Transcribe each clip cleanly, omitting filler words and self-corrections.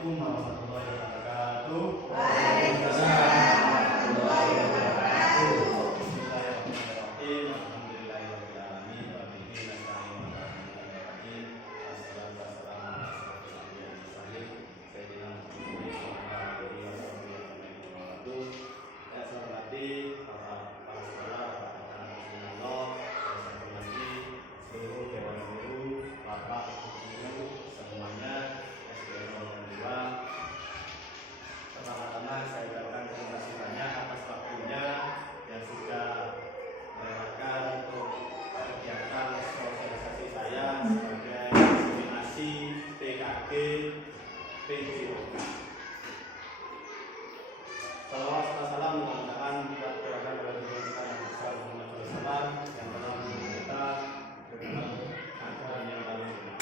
Assalamualaikum warahmatullahi wabarakatuh. Waalaikumsalam warahmatullahi wabarakatuh. Bismillahirrahmanirrahim. Alhamdulillahirabbil alamin wa bihi nasta'inu ala umuri dunya wassalatu wassalamu ala asyrofil anbiya'i wal mursalin sayyidina Muhammadin wa ala alihi wa sahbihi. Ya saya hormati para sekolah, para Allah, seluruh dewan guru, bapak, ibu, semuanya. Pertama-tama saya ucapkan terima kasih banyak atas waktunya yang sudah melewatkan untuk kegiatan sosialisasi saya sebagai koordinasi PKG PJOK. Salawat serta salam mudah-mudahan tercurahkan kepada Tuhan kita yang besar Muhammad SAW yang telah memberi kita dengan ajaran yang paling benar.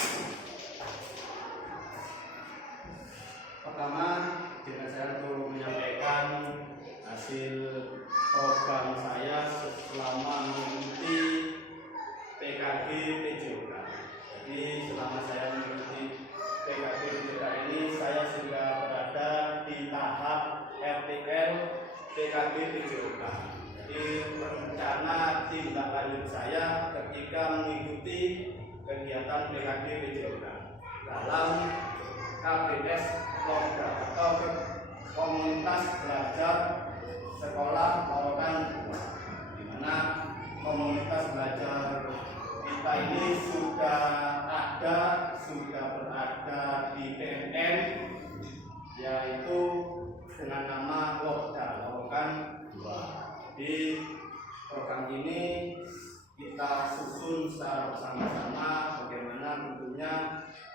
Pertama, dengan saya untuk menyampaikan hasil program saya selama mengikuti PKG PJOK. Jadi selama saya mengikuti PKG PJOK ini saya sudah berada di tahap RTL PKG PJOK. Jadi rencana tindak lanjut saya ketika mengikuti kegiatan PKG PJOK dalam KBS Lorga atau komunitas belajar sekolah Lorokan 2, di mana komunitas belajar kita ini sudah berada di PMN, yaitu dengan nama Lorokan 2. Di program ini kita susun secara bersama-sama bagaimana tentunya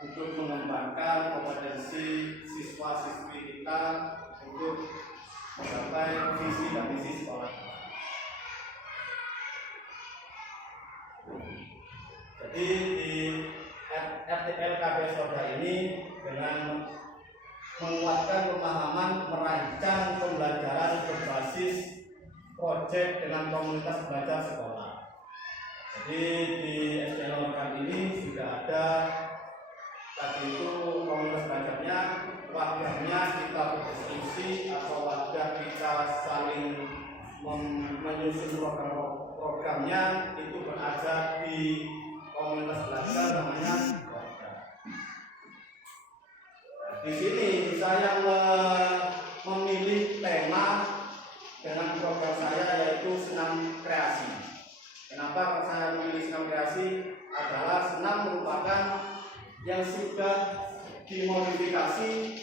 untuk mengembangkan kompetensi siswa-siswi kita untuk mencapai visi dan misi sekolah. Jadi di RTL KBS Lorga ini dengan menguatkan pemahaman merancang pembelajaran berbasis proyek dengan komunitas belajar sekolah. Jadi di RTL Lorga ini sudah ada tadi itu komunitas belajarnya, wadahnya kita berdiskusi atau wadah kita saling menyusun programnya itu berada di komunitas belajar namanya wadah. Di sini saya memilih tema dengan program saya yaitu senam kreasi. Kenapa saya memilih senam kreasi? Adalah senam merupakan yang sudah dimodifikasi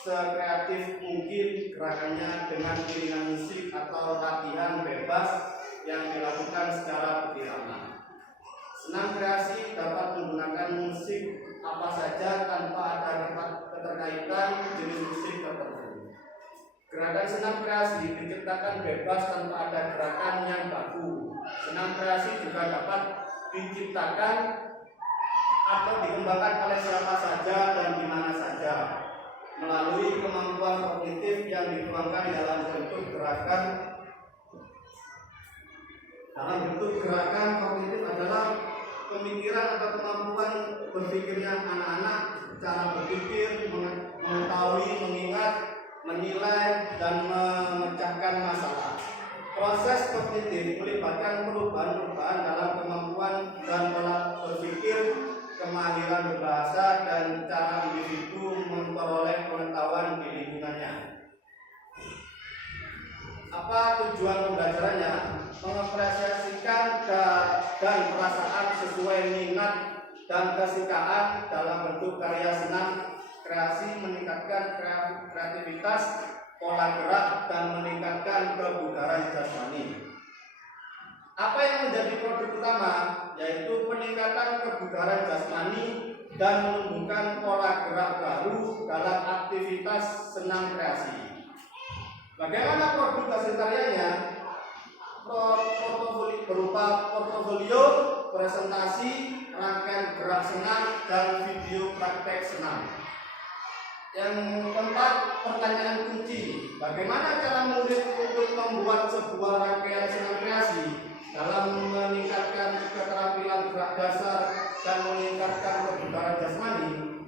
sekreatif mungkin gerakannya dengan iringan musik atau latihan bebas yang dilakukan secara berirama. Senam kreasi dapat menggunakan musik apa saja tanpa ada keterkaitan jenis musik tertentu. Gerakan senam kreasi diciptakan bebas tanpa ada gerakan yang baku. Senam kreasi juga dapat diciptakan atau dikembangkan oleh siapa saja dan di mana saja melalui kemampuan kognitif yang dituangkan dalam bentuk gerakan kognitif adalah pemikiran atau kemampuan berpikirnya anak-anak, cara berpikir, mengetahui, mengingat, menilai, dan memecahkan masalah. Proses kognitif melibatkan perubahan-perubahan dalam kemampuan dan pola berpikir, kemahiran berbahasa, dan cara individu memperoleh pengetahuan di lingkungannya. Apa tujuan pembelajarannya? Mengapresiasikan dan perasaan sesuai minat dan kesukaan dalam bentuk karya senam kreasi, meningkatkan kreativitas, pola gerak, dan meningkatkan kebugaran jasmani. Apa yang menjadi produk utama yaitu peningkatan kebugaran jasmani dan menumbuhkan pola gerak baru dalam aktivitas senam kreasi. Bagaimana produk hasil karyanya? Berupa portofolio, presentasi, rangkaian gerak senam, dan video praktek senam. Yang keempat, pertanyaan kunci. Bagaimana cara murid untuk membuat sebuah rangkaian senam kreasi dalam meningkatkan keterampilan gerak dasar dan meningkatkan kebugaran jasmani?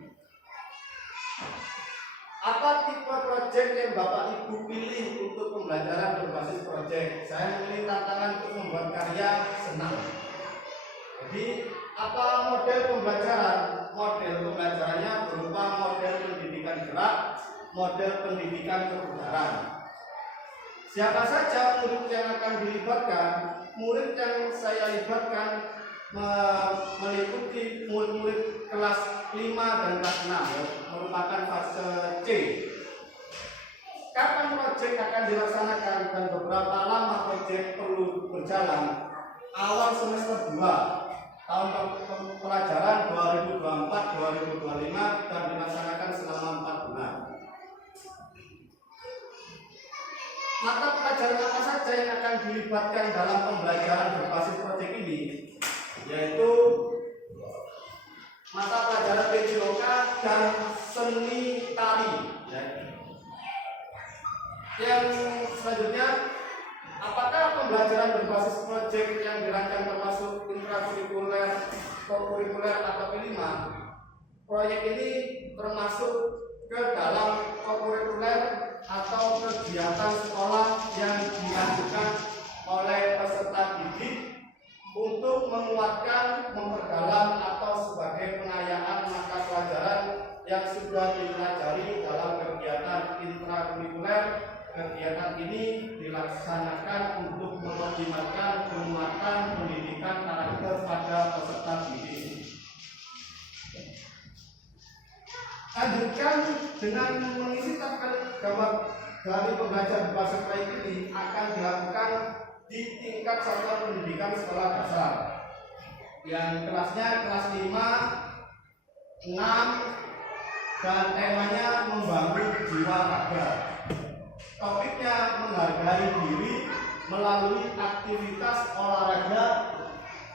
proyek yang Bapak Ibu pilih untuk pembelajaran berbasis proyek? Saya memilih tantangan untuk membuat karya senang. Jadi apa model pembelajaran? Model pembelajarannya berupa model pendidikan gerak, model pendidikan kebugaran. Siapa saja murid yang akan dilibatkan? Murid yang saya libatkan meliputi murid-murid kelas 5 dan kelas 6, merupakan fase C. Kapan proyek akan dilaksanakan dan beberapa lama proyek perlu berjalan? Awal semester 2 tahun pelajaran 2024-2025 dan dilaksanakan selama 4 bulan. Mata pelajaran apa saja yang akan dilibatkan dalam pembelajaran berbasis proyek ini? Yaitu mata pelajaran PJOK dan seni tari. Yang selanjutnya, apakah pembelajaran berbasis proyek yang dirancang termasuk intrakurikuler, kokurikuler atau P5? Proyek ini termasuk ke dalam kokurikuler atau kegiatan sekolah yang dilakukan oleh peserta didik untuk menguatkan, memperdalam atau sebagai pengayaan mata pelajaran yang sudah dipelajari dalam kegiatan intrakurikuler. Kegiatan ini dilaksanakan untuk mengoptimalkan penguatan pendidikan karakter pada peserta didik. Lanjutkan dengan mengisi gambar dari pembelajaran berbasis proyek ini akan dilakukan di tingkat satuan pendidikan sekolah dasar yang kelasnya kelas 5, 6 dan temanya membangun jiwa raga. Topiknya menghargai diri melalui aktivitas olahraga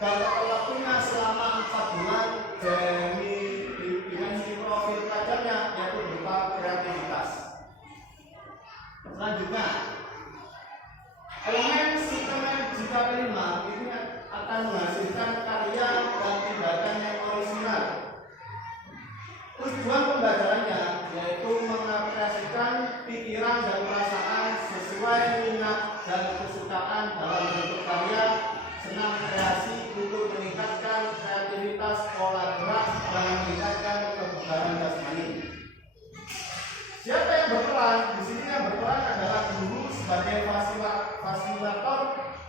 dan waktunya selama 4 bulan demi dimensi profil tajamnya yaitu berupa kreativitas. Selanjutnya, elemen suplemen jika kelima ini akan menghasilkan karya dan tindakan yang orisinal. Tujuan pembelajarannya yaitu mengapresiasikan pikiran dan perasaan sesuai minat dan kesukaan dalam bentuk karya senam kreasi untuk meningkatkan kreativitas pola gerak dan meningkatkan kebugaran jasmani. Siapa yang berperan? Di sini yang berperan adalah guru sebagai fasilitator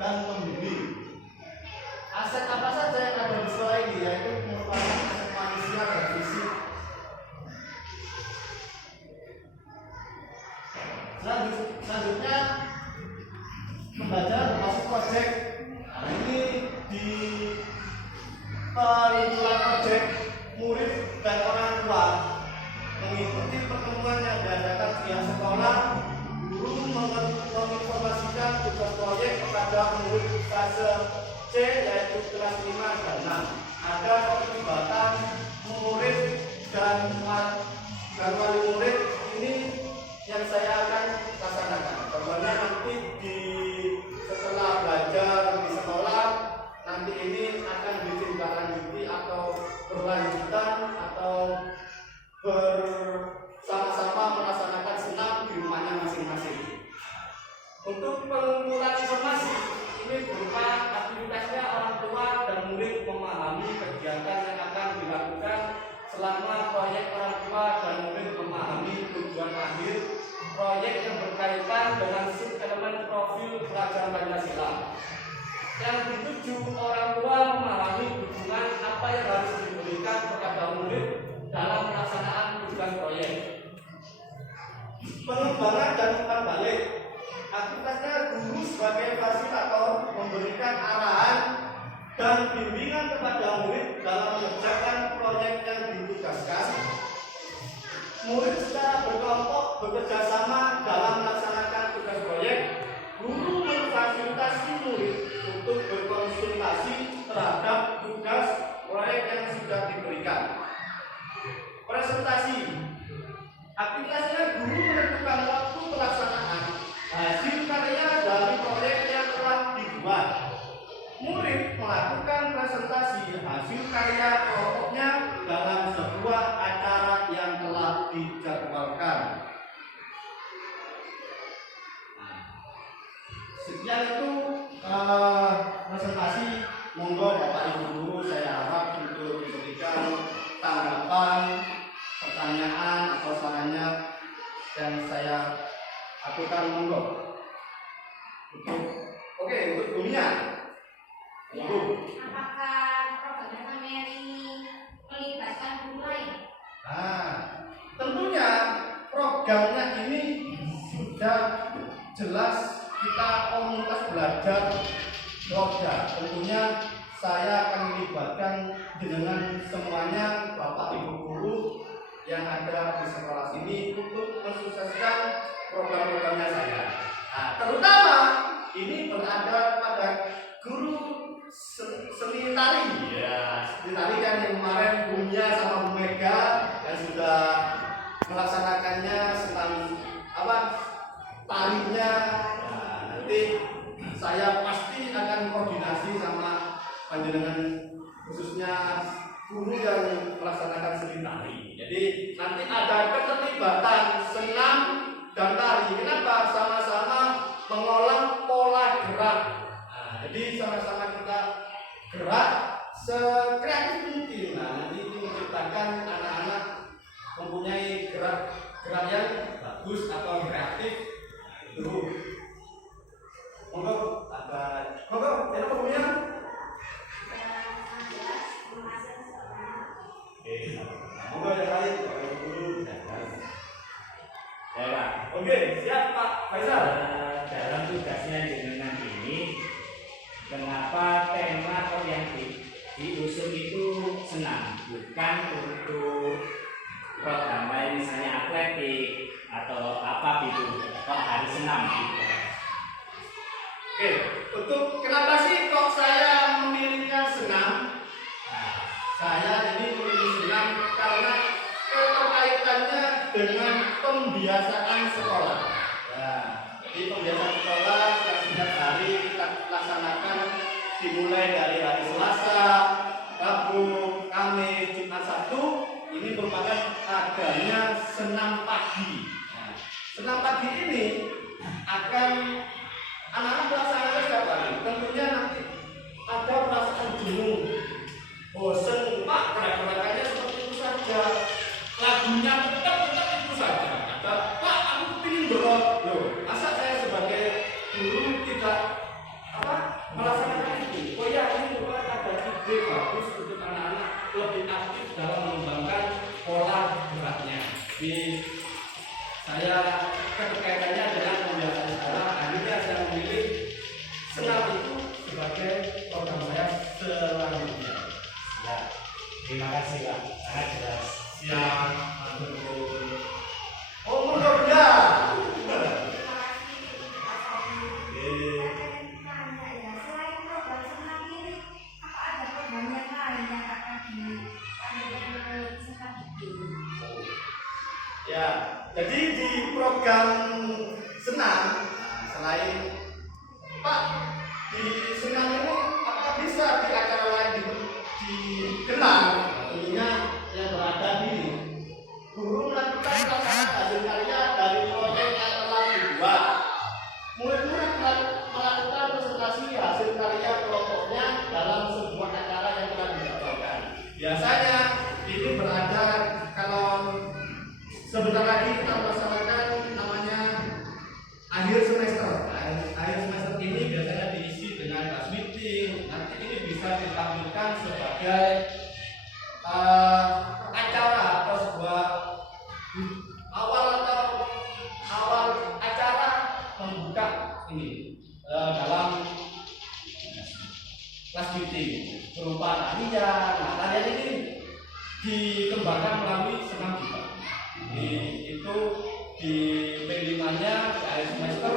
dan pembimbing. Aset apa saja yang ada di sekolah ini yaitu merupakan aset manusia dan fisik. Selanjutnya pembelajaran berbasis proyek. Nah, ini di pelingkuran proyek murid dan orang tua mengikuti pertemuan yang diadakan via sekolah. Guru menginformasikan tugas proyek kepada murid fase C yaitu kelas 5 dan 6. Ada keterlibatan murid dan wali murid ini yang saya akan laksanakan. Pokoknya nanti setelah belajar di sekolah nanti ini akan ditindaklanjuti atau berlanjutan atau bersama-sama melaksanakan senam di rumahnya masing-masing. Untuk pengumpulan informasi ini berupa aktivitasnya orang tua dan murid memahami kegiatan yang akan dilakukan selama proyek. Orang tua dan murid memahami tujuan akhir proyek yang berkaitan dengan sub-elemen profil pelajaran Pancasila. Yang dituju, orang tua memahami dukungan apa yang harus diberikan kepada murid dalam pelaksanaan tugas proyek. Pengembangan dan umpan balik. Aktivitasnya guru sebagai fasilitator memberikan arahan dan bimbingan kepada murid dalam mengerjakan proyek yang ditugaskan. Murid secara berkelompok bekerja sama dalam melaksanakan tugas proyek. Guru memfasilitasi murid untuk berkonsultasi terhadap tugas proyek yang sudah diberikan. Presentasi. Aktivitasnya guru menentukan waktu pelaksanaan hasil karya dari proyek yang telah dibuat. Murid melakukan presentasi hasil karya kelompoknya dalam sebuah acara yang telah dijadwalkan. Sekian itu presentasi. Monggo Bapak Ibu Guru, saya harap untuk diberikan tanggapan, pertanyaan atau sarannya yang saya aturkan monggo. Untuk dunia. Ibu. Apakah program Sameri melibatkan guru lain? Nah, tentunya programnya ini sudah jelas kita komunitas belajar roda. Tentunya saya akan melibatkan dengan semuanya Bapak Ibu Guru yang ada di sekolah sini untuk mensukseskan program-programnya saya. Nah, terutama ini berada pada guru seni tari. Ya, seni tari kan yang kemarin Bumia sama Bu Mega yang sudah melaksanakannya senam tarinya. Nah, nanti saya pasti akan koordinasi sama panjenengan khususnya guru yang melaksanakan seni tari. Jadi nanti ada keterlibatan senam dan tari. Kenapa? Sama-sama mengolah pola gerak. Nah, jadi sama-sama kita gerak sekreatif mungkin. Nah, nanti itu menciptakan anak-anak mempunyai gerak yang bagus atau kreatif. Itu. Monggo enak punya. Monggo yang lain dulu. Ya Pak. Oke, siap Pak Faisal. Dalam tugasnya jenengan ini, kenapa tema yang diusung itu senam, bukan untuk program lain misalnya atletik atau apa gitu, kok harus senam gitu. Oke, untuk kenapa sih kok saya memilihnya senam? Nah, saya ini memilih senam karena keterkaitannya dengan pembiasaan sekolah. Ya, jadi pembiasaan sekolah yang setiap hari kita laksanakan dimulai dari hari Selasa, Rabu, Kamis, Jumat, Sabtu. Ini merupakan adanya senam pagi. Nah, senam pagi ini akan anak-anak melaksanakan setiap hari. Tentunya nanti ada perasaan jenuh, bosan, Pak, gerak-gerakannya seperti itu saja, lagunya tetap itu saja. Ada, Pak, aku ingin berot. Loh, masa saya sebagai guru tidak melaksanakan itu? Oh ya, ini merupakan ada ide bagus untuk anak-anak lebih aktif dalam mengembangkan pola geraknya. Di saya keterkaitannya dengan pembiasaan sekolah, akhirnya saya memilih senam itu sebagai program saya selanjutnya. Ya, terima kasih Pak, sangat jelas. Siap, oh mudah. Ya, jadi di program senam selain Pak di senam ini apakah bisa di acara lain dikenal? Tentunya yang berada di guru melakukan pelaksanaan hasil karya dari proyek yang telah dibuat. Murid-murid melakukan presentasi hasil karya kelompoknya dalam sebuah acara yang telah dijadwalkan. Biasanya ini berada kalau sebentar lagi kita melaksanakan namanya akhir semester. Akhir semester ini biasanya diisi dengan class meeting. Nanti ini bisa ditampilkan sebagai acara atau sebuah awal acara membuka ini dalam class meeting berupa tarian. Nah, tarian ini dikembangkan melalui senam juga. Itu di P5-nya di akhir semester,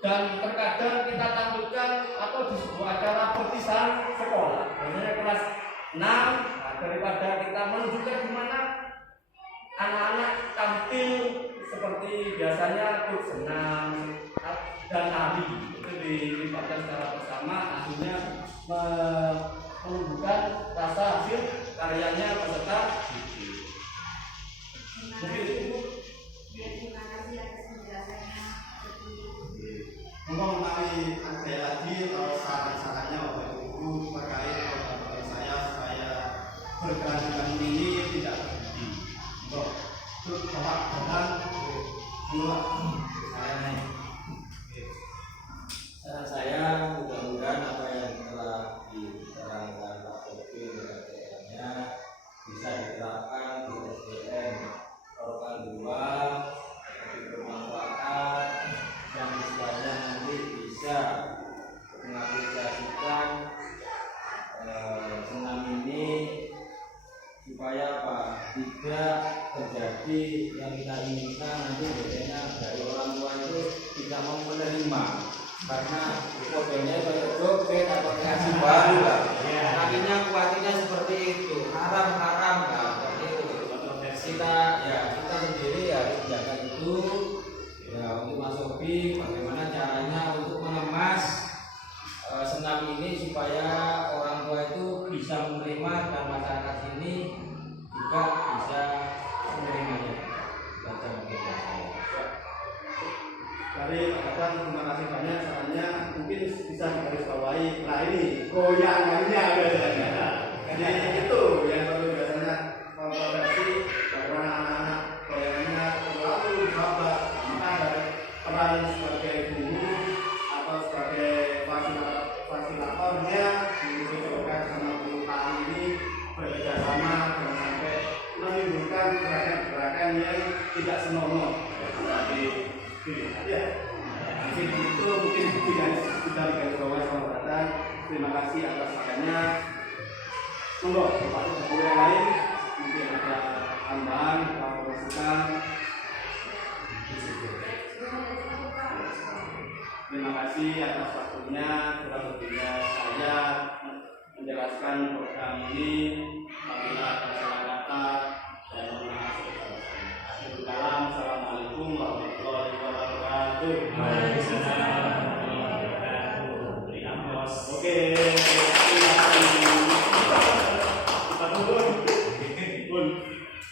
dan terkadang kita tampilkan atau di sebuah acara perpisahan sekolah. Biasanya kelas 6, nah, daripada kita menunjukkan di mana anak-anak tampil seperti biasanya ikut senam dan tari, itu dilibatkan secara bersama, akhirnya menunjukkan rasa hasil karyanya peserta didik. Mungkin itu Bu. Terima kasih atas penjelasannya. Monggo menawi ini tidak terjadi. Untuk tetap dengan dua saya naik. Saran saya mudah-mudahan apa yang telah diterangkan Pak Sopir dan daerahnya bisa diterapkan di SDM Korban 2 lebih bermanfaat dan istilahnya nanti bisa mengaplikasikan senam ini supaya apa tidak terjadi yang kita inginkan nanti bedanya dari orang tua itu tidak mau menerima karena kodenya kayak joget atau kreasi baru lah. Akhirnya khawatirnya seperti itu, haram lah seperti itu. Kita kita sendiri harus jaga itu ya untuk Mas Sobi bagaimana caranya untuk mengemas senam ini supaya orang tua itu bisa menerima dan masyarakat ini juga bisa menerimanya. Baca mungkin saya. Dari Abang terima kasih banyak sarannya, mungkin bisa digarisbawahi. Nah ini goyangannya biasanya. Jadi itu yang perlu biasanya kontroversi bagaimana anak-anak goyangannya terlalu bersahabat. Maka dari peran sebagai guru atau sebagai fasilitatornya guru terkait sama guru tari ini bekerja sama dan sampai menimbulkan gerakan-gerakan yang tidak senonoh seperti ya. Mungkin itu mungkin tidak digarisbawahi sama Badan. Terima kasih atas sarannya. Monggo Bapak Ibu yang lain mungkin ada tambahan atau masukan. Terima kasih atas waktunya. Kurang lebihnya saya menjelaskan program ini. Apabila ada salah kata dan mohon maaf. Assalamualaikum warahmatullahi wabarakatuh. Waalaikumsalam warahmatullahi wabarakatuh. Oke.